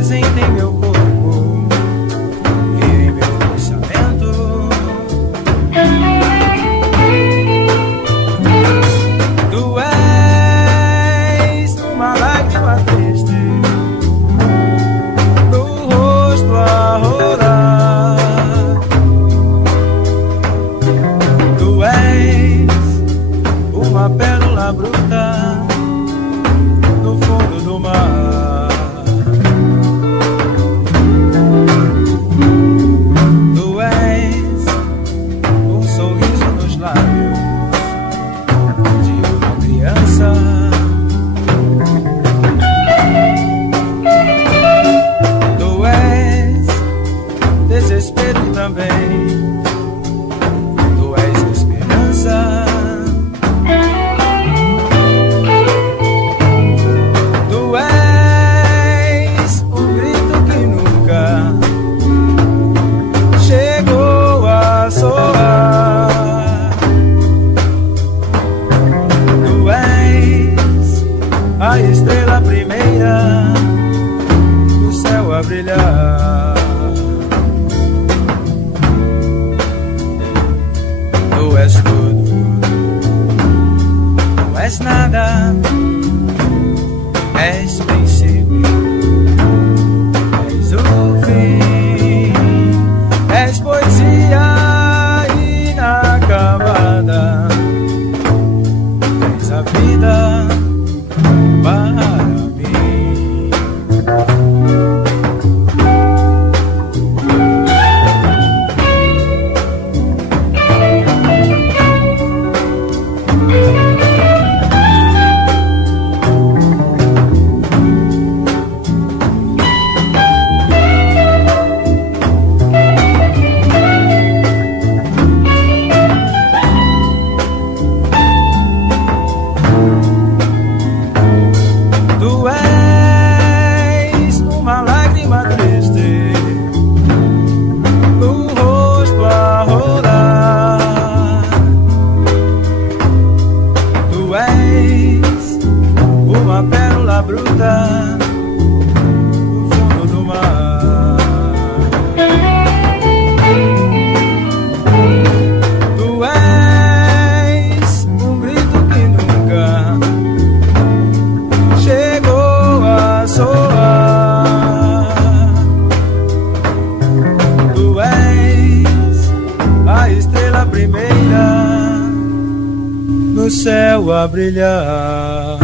presente em meu corpo e em meu pensamento. Tu és uma lágrima triste no rosto a rolar. Tu és uma pérola bruta no fundo do mar. Tu és um sorriso nos lábios de uma criança. Tu és desespero também. Tu és esperança. Tu és um grito que nunca chegou a soar. Tu és a estrela primeira do céu a brilhar. Tu és tudo, não és nada. És princípio, és o fim, és poesia inacabada, és a vida para mim. Tu és uma lágrima triste no rosto a rolar. Tu és uma pérola bruta no fundo do mar. Tu és um grito que nunca chegou a soar. Tu és a estrela primeira no céu a brilhar.